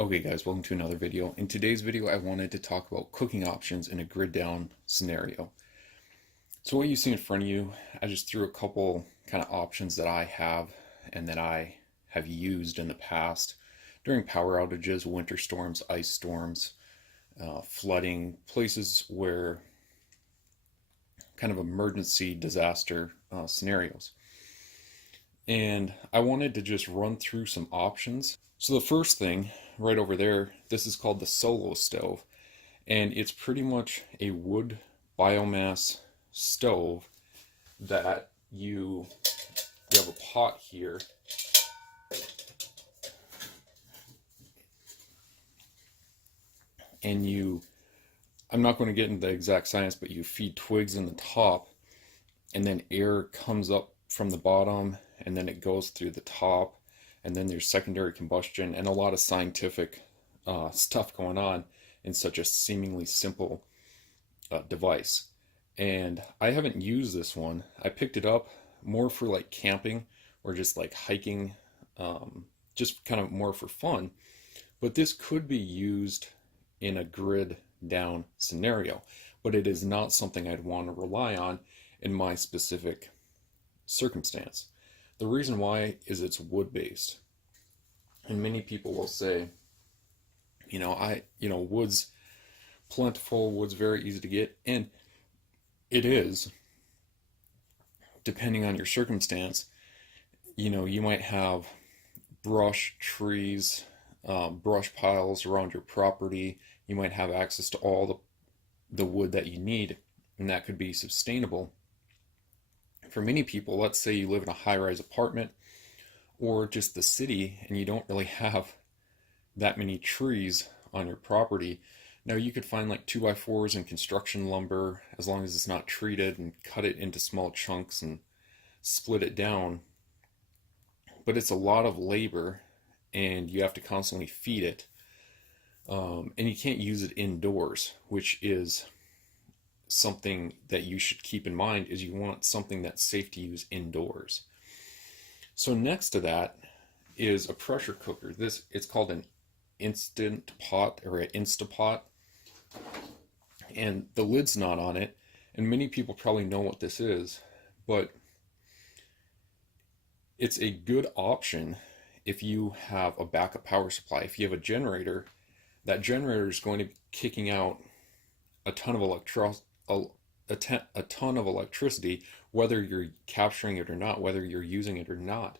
Okay guys, welcome to another video. In today's video I wanted to talk about cooking options in a grid down scenario. So what you see in front of you, I just threw a couple kind of options that I have and that I have used in the past during power outages, winter storms, ice storms, flooding, places where kind of emergency disaster scenarios. And I wanted to just run through some options. So the first thing right over there, this is called the solo stove, and it's pretty much a wood biomass stove that you have a pot here, and I'm not going to get into the exact science, but you feed twigs in the top, and then air comes up from the bottom, and then it goes through the top, and then there's secondary combustion and a lot of scientific stuff going on in such a seemingly simple device. And I haven't used this one. I picked it up more for like camping or just like hiking, just kind of more for fun. But this could be used in a grid down scenario, but it is not something I'd want to rely on in my specific circumstance. The reason why is it's wood based. And many people will say, wood's plentiful, wood's very easy to get, and it is, depending on your circumstance. You might have brush, trees, brush piles around your property. You might have access to all the wood that you need, and that could be sustainable. For many people, let's say you live in a high-rise apartment or just the city and you don't really have that many trees on your property. Now you could find like 2x4s and construction lumber, as long as it's not treated, and cut it into small chunks and split it down. But it's a lot of labor and you have to constantly feed it. And you can't use it indoors, which is something that you should keep in mind, is you want something that's safe to use indoors. So next to that is a pressure cooker. It's called an instant pot or an Instapot, and the lid's not on it, and many people probably know what this is, but it's a good option if you have a backup power supply. If you have a generator, that generator is going to be kicking out a ton of electricity, whether you're capturing it or not, whether you're using it or not.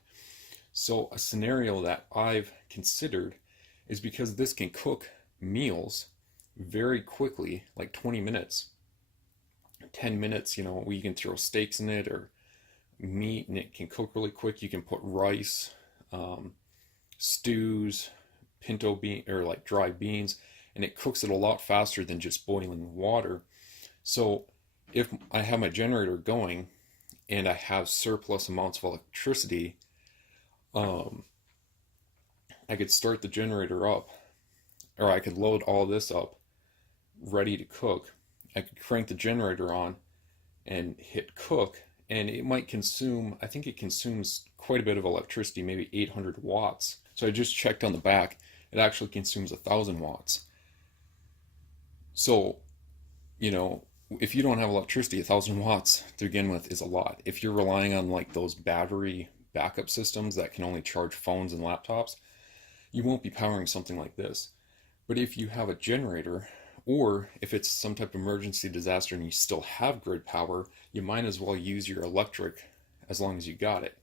So a scenario that I've considered is, because this can cook meals very quickly, like 20 minutes, 10 minutes, you can throw steaks in it or meat and it can cook really quick. You can put rice, stews, pinto bean, or like dry beans, and it cooks it a lot faster than just boiling water. So if I have my generator going and I have surplus amounts of electricity, I could start the generator up, or I could load all this up ready to cook. I could crank the generator on and hit cook, and it might consume, I think it consumes quite a bit of electricity, maybe 800 watts. So I just checked on the back, it actually consumes 1,000 watts. So, if you don't have electricity, 1,000 watts to begin with is a lot. If you're relying on like those battery backup systems that can only charge phones and laptops, you won't be powering something like this. But if you have a generator, or if it's some type of emergency disaster and you still have grid power, you might as well use your electric as long as you got it.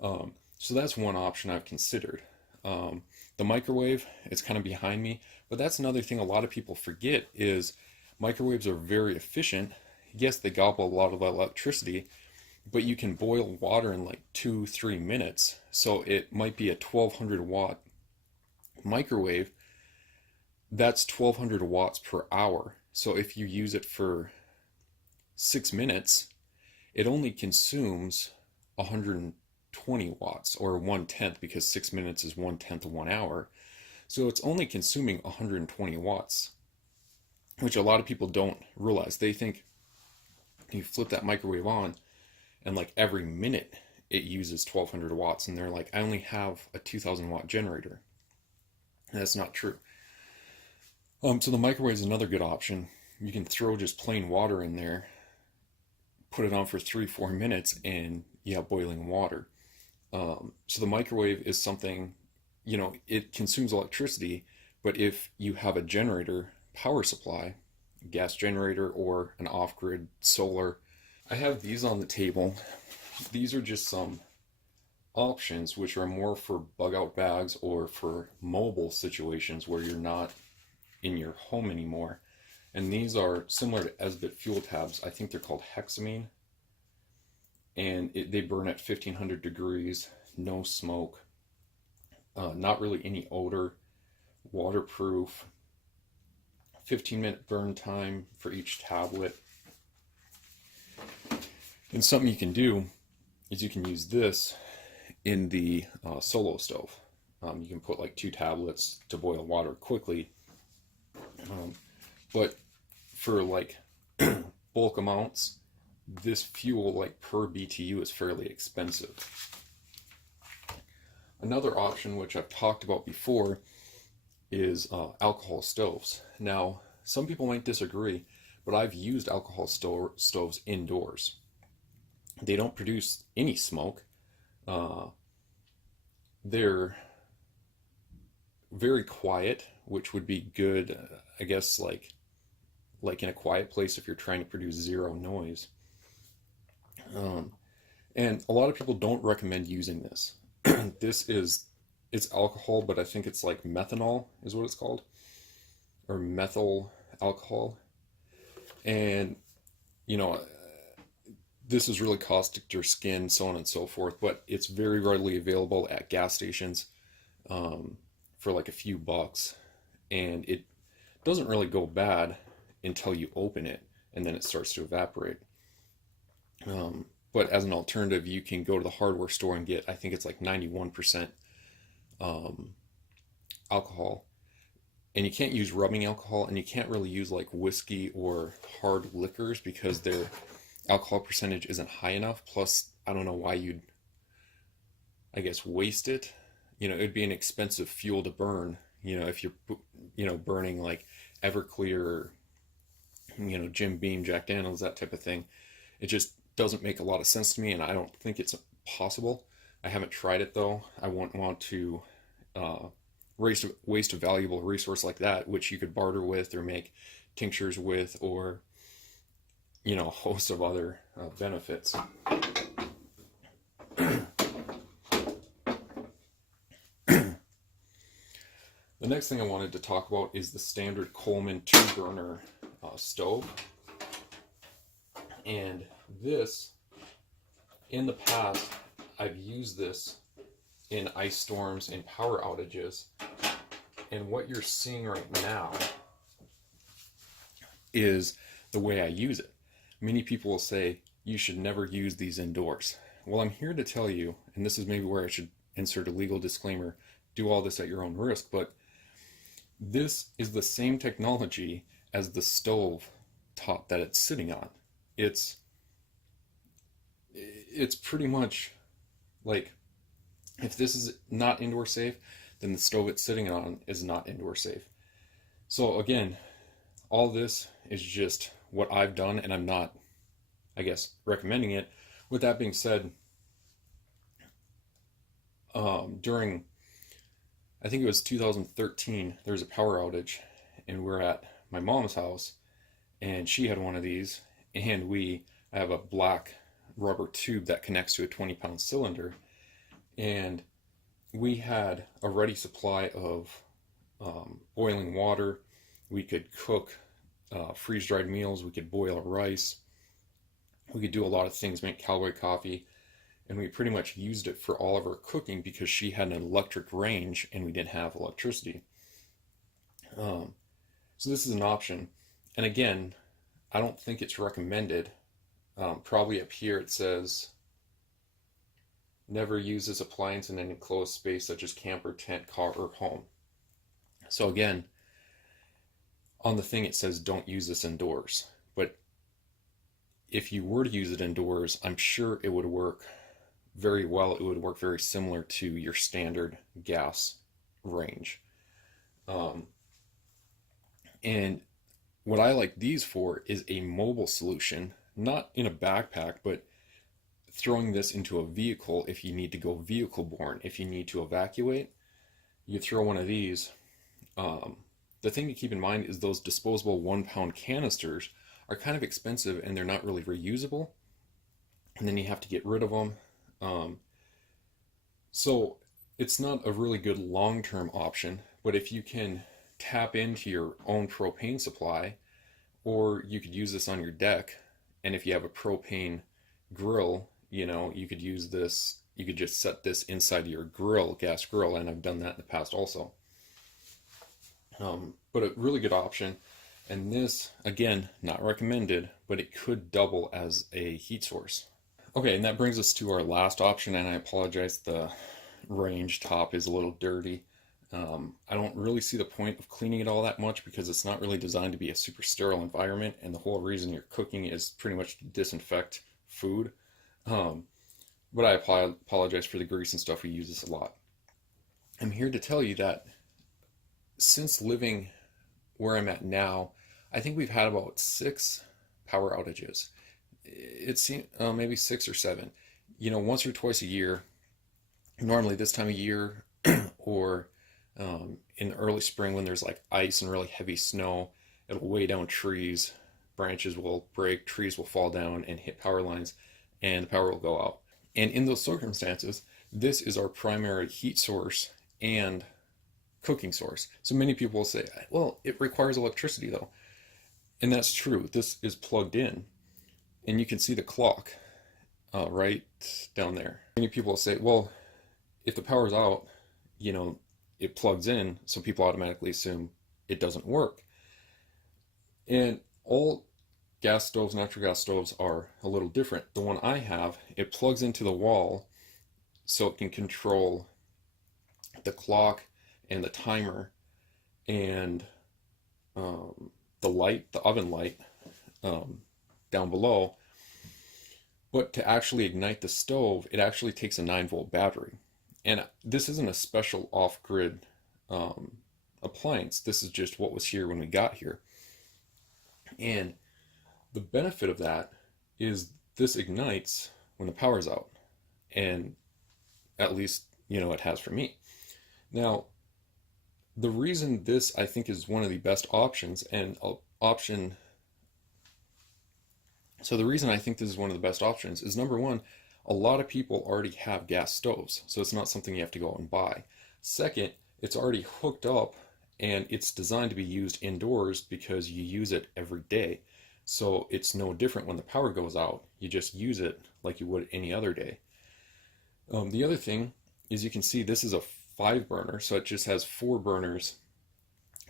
So that's one option I've considered. The microwave, it's kind of behind me, but that's another thing a lot of people forget, is microwaves are very efficient. Yes, they gobble a lot of electricity, but you can boil water in like 2-3 minutes. So it might be a 1,200 watt microwave. That's 1,200 watts per hour. So if you use it for 6 minutes, it only consumes 120 watts, or 1/10, because 6 minutes is 1/10 of 1 hour. So it's only consuming 120 watts, which a lot of people don't realize. They think you flip that microwave on and like every minute it uses 1,200 watts, and they're like, I only have a 2,000 watt generator. That's not true. So the microwave is another good option. You can throw just plain water in there, put it on for 3-4 minutes, and you have boiling water. So the microwave is something, it consumes electricity, but if you have a generator power supply, gas generator or an off-grid solar, I have these on the table. These are just some options which are more for bug out bags or for mobile situations where you're not in your home anymore. And these are similar to Esbit fuel tabs. I think they're called hexamine. And they burn at 1500 degrees, no smoke, not really any odor, waterproof, 15-minute burn time for each tablet. And something you can do is you can use this in the solo stove. You can put like 2 tablets to boil water quickly. But for like bulk amounts, this fuel, like per BTU, is fairly expensive. Another option, which I've talked about before, is alcohol stoves. Now, some people might disagree, but I've used alcohol stoves indoors. They don't produce any smoke. They're very quiet, which would be good, I guess, like in a quiet place if you're trying to produce zero noise. And a lot of people don't recommend using this. It's alcohol, but I think it's like methanol is what it's called, or methyl alcohol. And, this is really caustic to your skin, so on and so forth, but it's very readily available at gas stations for like a few bucks. And it doesn't really go bad until you open it, and then it starts to evaporate. But as an alternative, you can go to the hardware store and get, I think it's like 91% alcohol. And you can't use rubbing alcohol, and you can't really use like whiskey or hard liquors because their alcohol percentage isn't high enough. Plus, I don't know why you'd, I guess, waste it. It'd be an expensive fuel to burn, if you're, burning like Everclear, Jim Beam, Jack Daniels, that type of thing. It just doesn't make a lot of sense to me, and I don't think it's possible. I haven't tried it though. I won't want to waste a valuable resource like that, which you could barter with or make tinctures with, or a host of other benefits. The next thing I wanted to talk about is the standard Coleman 2-burner stove. And this, in the past, I've used this in ice storms and power outages. And what you're seeing right now is the way I use it. Many people will say, you should never use these indoors. Well, I'm here to tell you, and this is maybe where I should insert a legal disclaimer, do all this at your own risk, but this is the same technology as the stove top that it's sitting on. It's pretty much like, if this is not indoor safe, then the stove it's sitting on is not indoor safe. So again, all this is just what I've done, and I'm not, I guess, recommending it. With that being said, during, I think it was 2013, there was a power outage, and we're at my mom's house, and she had one of these, and I have a black rubber tube that connects to a 20-pound cylinder, and we had a ready supply of boiling water. We could cook freeze-dried meals, we could boil rice, we could do a lot of things, make cowboy coffee, and we pretty much used it for all of our cooking because she had an electric range and we didn't have electricity. So this is an option. And again, I don't think it's recommended. Probably up here it says, never use this appliance in an enclosed space such as camper, tent, car, or home. So again, on the thing it says don't use this indoors. But if you were to use it indoors, I'm sure it would work very well. It would work very similar to your standard gas range. And what I like these for is a mobile solution, not in a backpack, but throwing this into a vehicle if you need to go vehicle borne. If you need to evacuate, you throw one of these. The thing to keep in mind is those disposable 1 pound canisters are kind of expensive and they're not really reusable. And then you have to get rid of them. So it's not a really good long-term option, but if you can tap into your own propane supply, or you could use this on your deck, and if you have a propane grill, you could use this, you could just set this inside your grill, gas grill, and I've done that in the past also. But a really good option. And this, again, not recommended, but it could double as a heat source. Okay, and that brings us to our last option, and I apologize, the range top is a little dirty. I don't really see the point of cleaning it all that much because it's not really designed to be a super sterile environment, and the whole reason you're cooking is pretty much to disinfect food. But I apologize for the grease and stuff, we use this a lot. I'm here to tell you that since living where I'm at now, I think we've had about 6 power outages. It's maybe 6 or 7. Once or twice a year, normally this time of year, or in early spring when there's like ice and really heavy snow, it'll weigh down trees, branches will break, trees will fall down and hit power lines, and the power will go out. And in those circumstances, this is our primary heat source and cooking source. So many people will say, well, it requires electricity though. And that's true. This is plugged in, and you can see the clock right down there. Many people will say, well, if the power's out, it plugs in, so people automatically assume it doesn't work. And all gas stoves, natural gas stoves, are a little different. The one I have, it plugs into the wall so it can control the clock and the timer and the light, the oven light down below. But to actually ignite the stove, it actually takes a 9-volt battery. And this isn't a special off-grid appliance. This is just what was here when we got here. And the benefit of that is this ignites when the power's out. And at least, it has for me. Now, the reason this, I think, is one of the best options, so the reason I think this is one of the best options is, number one, a lot of people already have gas stoves, so it's not something you have to go out and buy. Second, it's already hooked up and it's designed to be used indoors because you use it every day. So it's no different when the power goes out. You just use it like you would any other day. The other thing is, you can see this is a 5-burner, so it just has 4 burners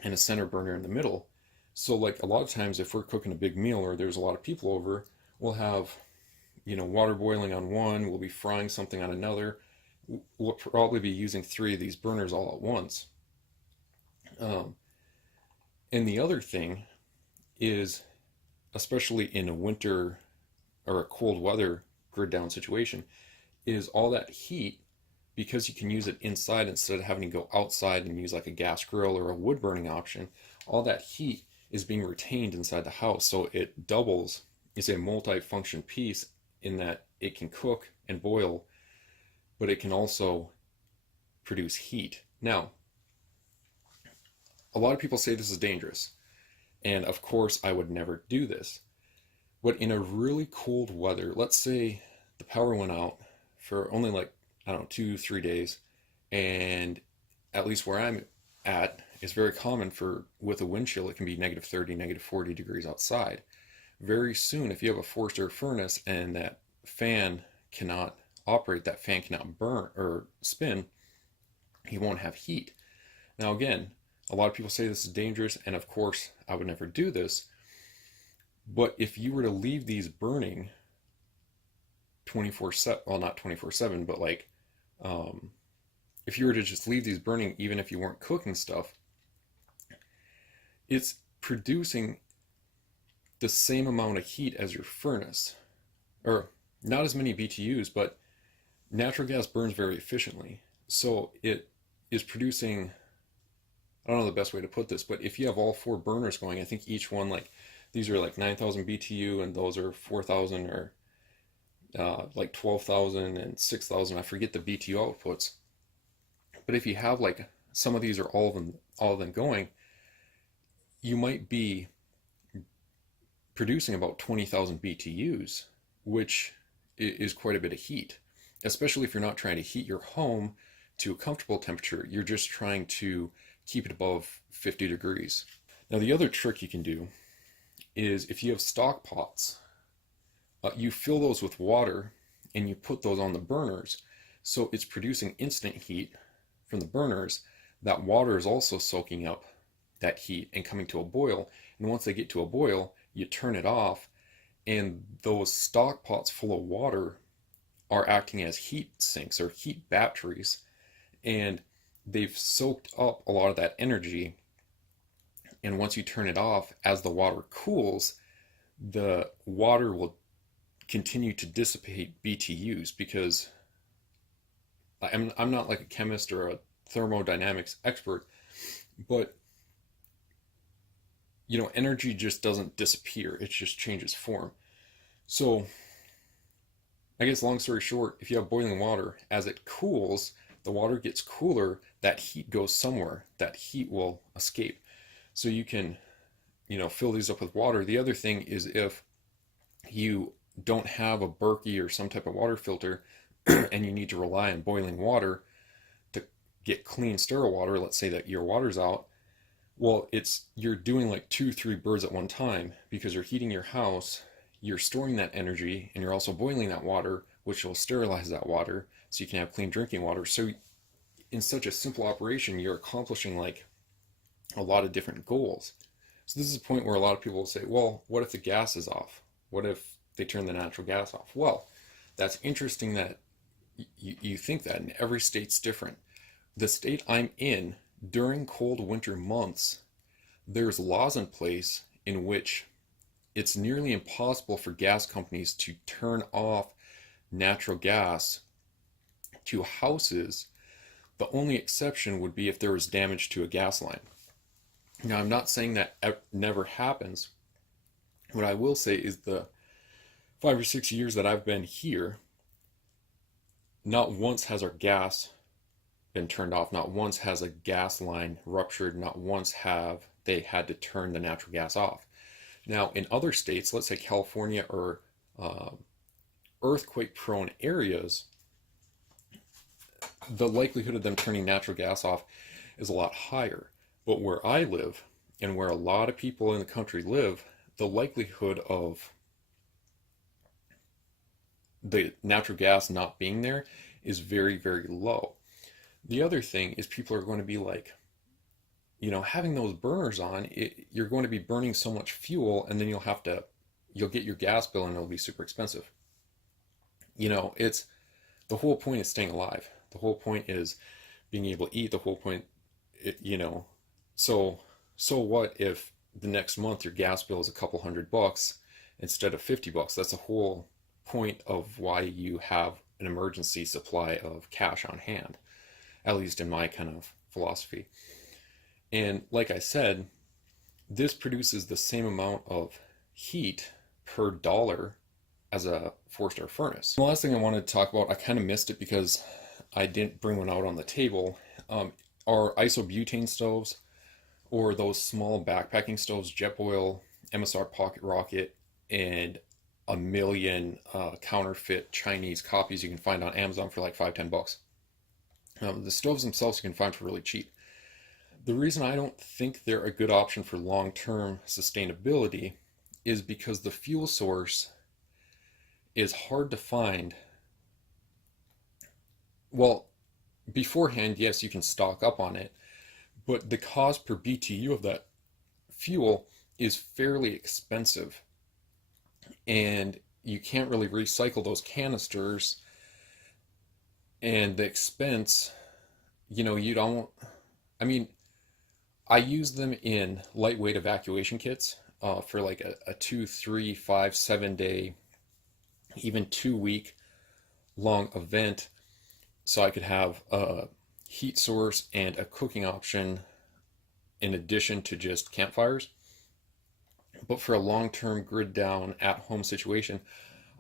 and a center burner in the middle. So like a lot of times if we're cooking a big meal or there's a lot of people over, we'll have water boiling on one, we'll be frying something on another. We'll probably be using 3 of these burners all at once. And the other thing is, especially in a winter or a cold weather grid down situation, is all that heat, because you can use it inside instead of having to go outside and use like a gas grill or a wood burning option, all that heat is being retained inside the house. So it doubles, it's a multi-function piece in that it can cook and boil, but it can also produce heat. Now, a lot of people say this is dangerous, and of course I would never do this. But in a really cold weather, let's say the power went out for only 2-3 days, and at least where I'm at, it's very common with a wind chill, it can be -30, -40 degrees outside. Very soon, if you have a forced air furnace and that fan cannot operate, that fan cannot burn or spin, you won't have heat. Now again, a lot of people say this is dangerous, and of course I would never do this. But if you were to leave these burning 24/7, well, not 24/7, but if you were to just leave these burning even if you weren't cooking stuff, it's producing the same amount of heat as your furnace. Or not as many BTUs, but natural gas burns very efficiently. So it is producing I don't know the best way to put this, but if you have all four burners going, I think each one, like, these are like 9,000 BTU and those are 4,000 or like 12,000 and 6,000. I forget the BTU outputs. But if you have like some of these are all of them going, you might be producing about 20,000 BTUs, which is quite a bit of heat, especially if you're not trying to heat your home to a comfortable temperature. You're just trying to keep it above 50 degrees. Now, the other trick you can do is if you have stock pots, you fill those with water and you put those on the burners. So it's producing instant heat from the burners. That water is also soaking up that heat and coming to a boil. And once they get to a boil, you turn it off, and those stock pots full of water are acting as heat sinks or heat batteries, and they've soaked up a lot of that energy. And once you turn it off, as the water cools, the water will continue to dissipate BTUs, because I'm not like a chemist or a thermodynamics expert, but energy just doesn't disappear, it just changes form. So I guess long story short, if you have boiling water, as it cools, the water gets cooler, that heat goes somewhere, that heat will escape. So you can, fill these up with water. The other thing is, if you don't have a Berkey or some type of water filter and you need to rely on boiling water to get clean sterile water, let's say that your water's out, well, you're doing like 2-3 birds at one time, because you're heating your house, you're storing that energy, and you're also boiling that water, which will sterilize that water so you can have clean drinking water. So in such a simple operation, you're accomplishing like a lot of different goals. So this is a point where a lot of people will say, well, what if the gas is off? What if they turn the natural gas off? Well, that's interesting that you think that, and every state's different. The state I'm in, during cold winter months, there's laws in place in which it's nearly impossible for gas companies to turn off natural gas to houses. The only exception would be if there was damage to a gas line. Now, I'm not saying that never happens. What I will say is, the 5 or 6 years that I've been here, not once has our gas been turned off. Not once has a gas line ruptured. Not once have they had to turn the natural gas off. Now, in other states, let's say California or earthquake-prone areas, the likelihood of them turning natural gas off is a lot higher. But where I live, and where a lot of people in the country live, the likelihood of the natural gas not being there is very, very low. The other thing is, people are going to be like, having those burners on, you're going to be burning so much fuel, and then you'll get your gas bill and it'll be super expensive. It's the whole point is staying alive. The whole point is being able to eat. The whole point, so what if the next month your gas bill is a couple $100 instead of $50? That's the whole point of why you have an emergency supply of cash on hand, at least in my kind of philosophy. And like I said, this produces the same amount of heat per dollar as a 4-star furnace. The last thing I wanted to talk about, I kind of missed it because I didn't bring one out on the table, are isobutane stoves, or those small backpacking stoves, Jetboil, MSR Pocket Rocket, and a million counterfeit Chinese copies you can find on Amazon for like $5-10. The stoves themselves you can find for really cheap. The reason I don't think they're a good option for long-term sustainability is because the fuel source is hard to find. Well, beforehand, yes, you can stock up on it, but the cost per BTU of that fuel is fairly expensive, and you can't really recycle those canisters, and the expense, you don't, I mean, I use them in lightweight evacuation kits for like a 2, 3, 5, 7 day, even 2-week long event, so I could have a heat source and a cooking option in addition to just campfires. But for a long-term grid down at-home situation,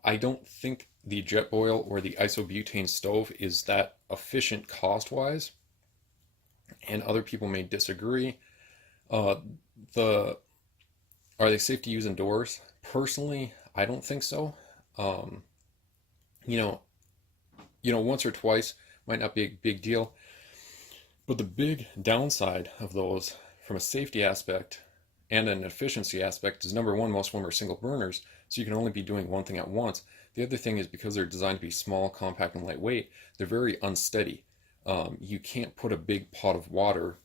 I don't think the Jetboil or the Isobutane stove is that efficient cost-wise, and other people may disagree. Uh, the Are they safe to use indoors? Personally, I don't think so. Um, you know, once or twice might not be a big deal, but the big downside of those, from a safety aspect and an efficiency aspect, is number one, most of them are single burners, so you can only be doing one thing at once. The other thing is because they're designed to be small, compact, and lightweight, they're very unsteady. You can't put a big pot of water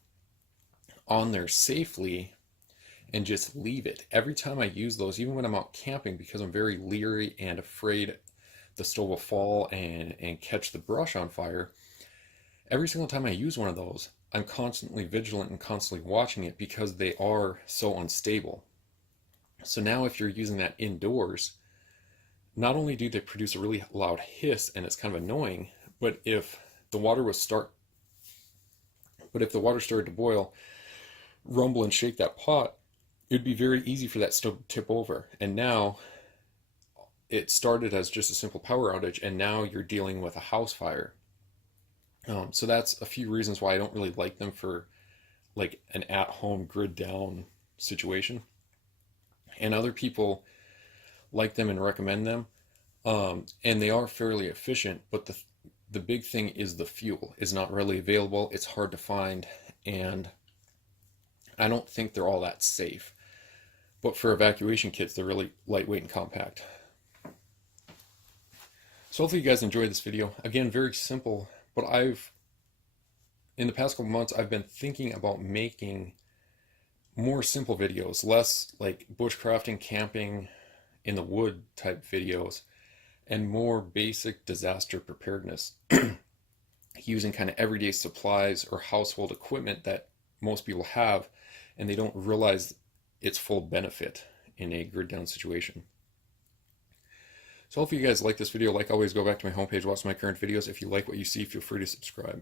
on there safely and just leave it. Every time I use those, even when I'm out camping, because I'm very leery and afraid the stove will fall and catch the brush on fire, every single time I use one of those, I'm constantly vigilant and constantly watching it because they are so unstable. So now if you're using that indoors, not only do they produce a really loud hiss and it's kind of annoying, but if the water started to boil, rumble and shake that pot, it'd be very easy for that stove to tip over. And now it started as just a simple power outage, and now you're dealing with a house fire. So that's a few reasons why I don't really like them for like an at-home grid down situation. And other people like them and recommend them. And they are fairly efficient, but the big thing is the fuel is not readily available. It's hard to find, and I don't think they're all that safe. But for evacuation kits, they're really lightweight and compact. So hopefully you guys enjoyed this video. Again, very simple, but in the past couple months, I've been thinking about making more simple videos, less like bushcrafting, camping in the wood type videos, and more basic disaster preparedness using kind of everyday supplies or household equipment that most people have, and they don't realize its full benefit in a grid down situation. So hopefully you guys like this video. Like always, go back to my homepage, watch my current videos. If you like what you see, feel free to subscribe.